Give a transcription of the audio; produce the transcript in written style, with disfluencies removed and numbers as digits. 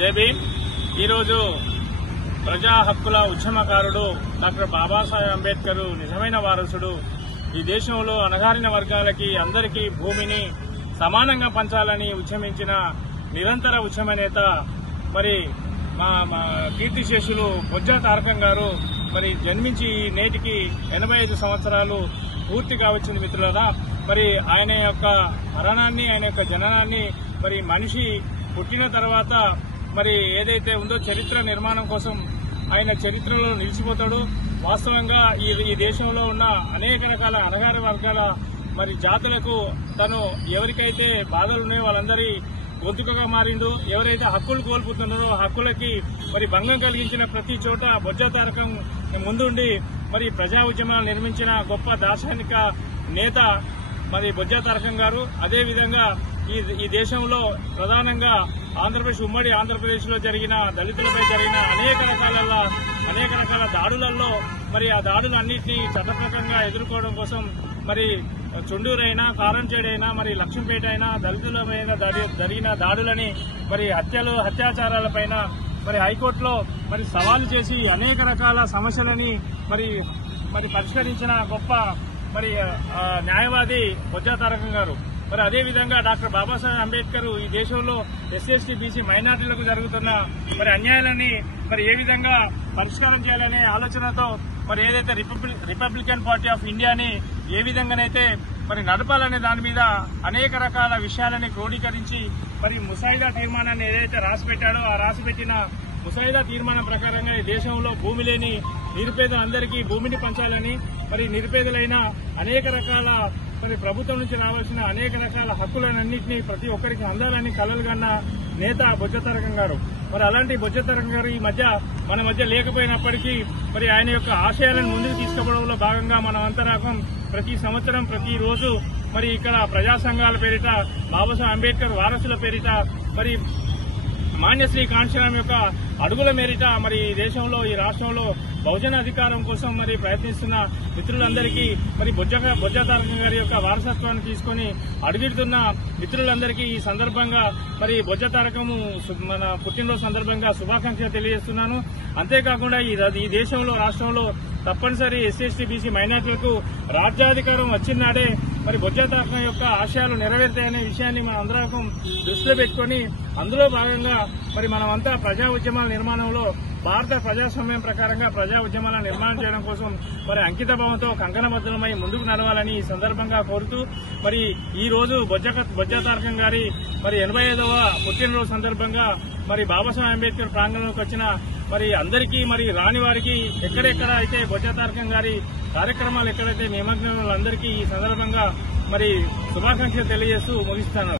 జై భీమ్. ఈరోజు ప్రజా హక్కుల ఉద్యమకారుడు డాక్టర్ బాబాసాహెబ్ అంబేద్కర్ నిజమైన వారసుడు. ఈ దేశంలో అణగారిన వర్గాలకి అందరికీ భూమిని సమానంగా పంచాలని ఉద్యమించిన నిరంతర ఉద్యమ నేత మరి మా కీర్తిశేషులు బొజ్జా తారకం గారు మరి జన్మించి నేటికి 85 సంవత్సరాలు పూర్తిగా వచ్చింది మిత్రులారా. మరి ఆయన యొక్క మరణాన్ని, ఆయన యొక్క జననాన్ని మరి మనిషి పుట్టిన తర్వాత మరి ఏదైతే ఉందో చరిత్ర నిర్మాణం కోసం ఆయన చరిత్రలో నిలిచిపోతాడు. వాస్తవంగా ఈ దేశంలో ఉన్న అనేక రకాల అణగారి వర్గాల మరి జాతులకు తను ఎవరికైతే బాధలు ఉన్నాయో వాళ్ళందరి గొంతుకగా మారిండు. ఎవరైతే హక్కులు కోల్పోతున్నారో హక్కులకి మరి భంగం కలిగించిన ప్రతి చోట బొజ్జా తారకం ముందుండి మరి ప్రజా ఉద్యమాలు నిర్మించిన గొప్ప దార్శనిక నేత మరి బొజ్జా తారకం గారు. అదేవిధంగా ఈ దేశంలో ప్రధానంగా ఉమ్మడి ఆంధ్రప్రదేశ్ లో జరిగిన దళితులపై జరిగిన అనేక రకాల దాడులలో మరి ఆ దాడులన్నింటినీ చట్టప్రకంగా ఎదుర్కోవడం కోసం మరి చుండూరైనా, కారంచేడైనా, మరి లక్ష్మీపేట అయినా దళితుల మీద జరిగిన దాడులని మరి అత్యాచారాలపైన మరి హైకోర్టులో మరి సవాలు చేసి అనేక రకాల సమస్యలని మరి పరిష్కరించిన గొప్ప మరి న్యాయవాది బొజ్జా తారకం గారు. మరి అదేవిధంగా డాక్టర్ బాబాసాహెబ్ అంబేద్కర్ ఈ దేశంలో ఎస్సీ, బీసీ మైనార్టీలకు జరుగుతున్న మరి అన్యాయాలని మరి ఏ విధంగా పరిష్కారం చేయాలనే ఆలోచనతో మరి ఏదైతే రిపబ్లికన్ పార్టీ ఆఫ్ ఇండియాని ఏ విధంగానైతే మరి నడపాలనే దాని మీద అనేక రకాల విషయాలని క్రోడీకరించి మరి ముసాయిదా తీర్మానాన్ని ఏదైతే రాసిపెట్టాడో ఆ రాసిపెట్టిన ముసాయిదా తీర్మానం ప్రకారంగా ఈ దేశంలో భూమి లేని నిరుపేదలందరికీ భూమిని పంచాలని, మరి నిరుపేదలైన అనేక రకాల మరి ప్రభుత్వం నుంచి రావాల్సిన అనేక రకాల హక్కులన్నింటినీ ప్రతి ఒక్కరికి అందాలని కలలుగన్న నేత బొజ్జా తారకం గారు. మరి అలాంటి బొజ్జా తారకం గారు ఈ మధ్య మన మధ్య లేకపోయినప్పటికీ మరి ఆయన యొక్క ఆశయాలను ముందుకు తీసుకుపోవడంలో భాగంగా మనం అంతరాకం ప్రతి సంవత్సరం ప్రతిరోజు మరి ఇక్కడ ప్రజా సంఘాల పేరిట, బాబాసాహెబ్ అంబేద్కర్ వారసుల పేరిట, మరి మాన్యశ్రీ కాంశీరాం యొక్క అడుగుల మేరిట మరి ఈ దేశంలో, ఈ రాష్ట్రంలో బహుజన అధికారం కోసం మరి ప్రయత్నిస్తున్న మిత్రులందరికీ మరి బొజ్జా తారకం గారి యొక్క వారసత్వాన్ని తీసుకుని అడుగుతున్న మిత్రులందరికీ ఈ సందర్భంగా మరి బొజ్జా తారకము మన పుట్టినరోజు సందర్భంగా శుభాకాంక్షలు తెలియజేస్తున్నాను. అంతేకాకుండా ఈ దేశంలో, రాష్ట్రంలో తప్పనిసరి ఎస్సీ, బీసీ మైనార్టీలకు రాజ్యాధికారం వచ్చినాడే మరి బొజ్జా తారకం యొక్క ఆశయాలు నెరవేరుతాయనే విషయాన్ని మనం అందరం దృష్టిలో పెట్టుకుని అందులో భాగంగా మరి మనమంతా ప్రజా ఉద్యమాల నిర్మాణంలో భారత ప్రజాస్వామ్యం ప్రకారంగా ప్రజా ఉద్యమాల నిర్మాణం చేయడం కోసం మరి అంకిత భావంతో కంకణబద్ధమై ముందుకు నడవాలని ఈ సందర్భంగా కోరుతూ మరి ఈ రోజు బొజ్జా తారకం గారి మరి 85వ పుట్టినరోజు సందర్భంగా మరి బాబాసాహెబ్ అంబేద్కర్ ప్రాంగణంలోకి వచ్చిన మరి అందరికీ, మరి రాని వారికి, ఎక్కడెక్కడ అయితే బొజ్జా తారకం గారి కార్యక్రమాలు ఎక్కడైతే నిమగ్నం వాళ్ళందరికీ ఈ సందర్భంగా మరి శుభాకాంక్షలు తెలియజేస్తూ ముగిస్తాను.